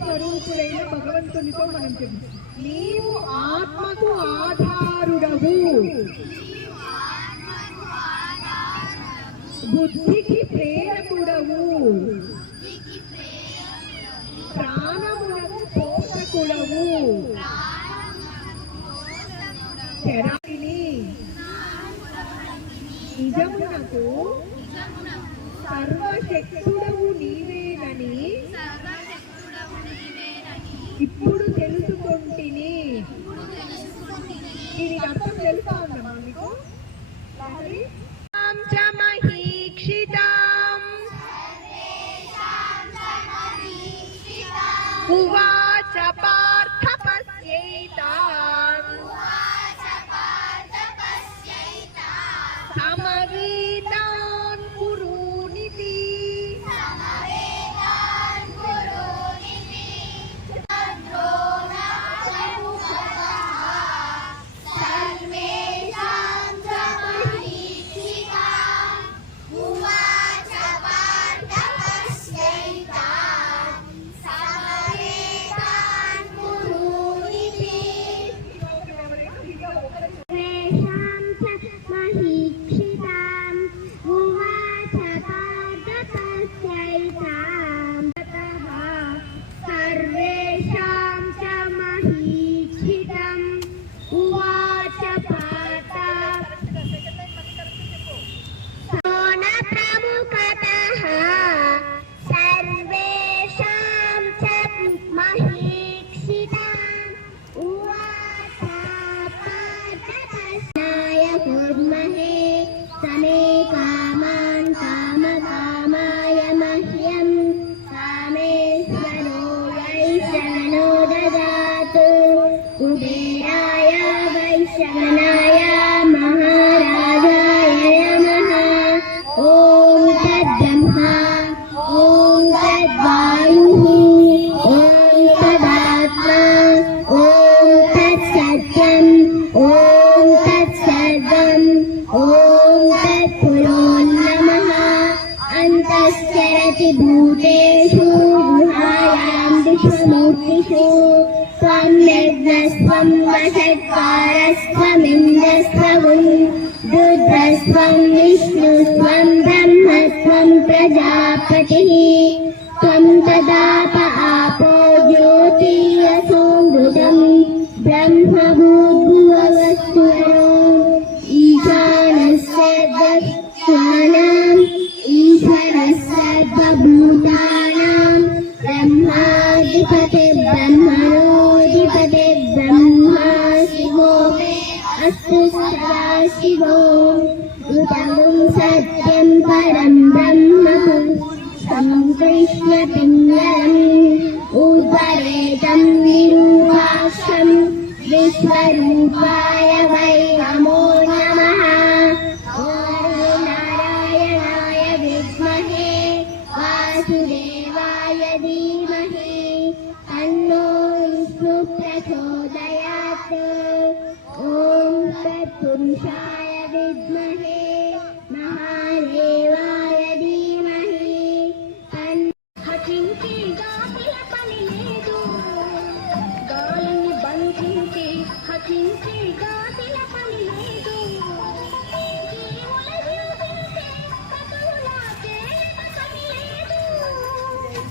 స్వరూపుడైన భగవంతునితో మనం తెలుసు నీవు ఆత్మకు ఆధారుడవు బుద్ధికి ప్రేరకుడవు ప్రాణములకు పోషకుడవు చెడారిని నిజమునకు సర్వశక్తుడవు నీవేనని ఇప్పుడు తెలుసుకుంటుని ఇది అర్థం తెలుసా ఉందమ్మా మీకు Cuba. नो ददातु कुबेराय वैशनाय महाराजाय नमः ॐ तद्ब्रह्मा ॐ तद्वायुः ॐ तदात्मा ॐ तत्सत्यम् ॐ तत्सर्वम् ॐ तत्पुरो नमः अन्तश्चरति भूतेषु त्वं यज्ञस्त्वं वसत्कारस्त्वमिन्द्रस्त्व बुद्धं विष्णुस्वं ब्रह्मस्त्वं प्रजापतिः त्वं तदाप आपो ज्योतिर्यसोगुरम् ब्रह्म Shiva, Udalam Satyam Param Brahma, Sam Krishna Pinyam, Udvaretam Niruvasam, Vishwarupaya Vaihamo. वंशाय विद्महे महादेवाय धीमहि హచించి గాపిల పని లేదు గాలిని బంధించి హచించి గా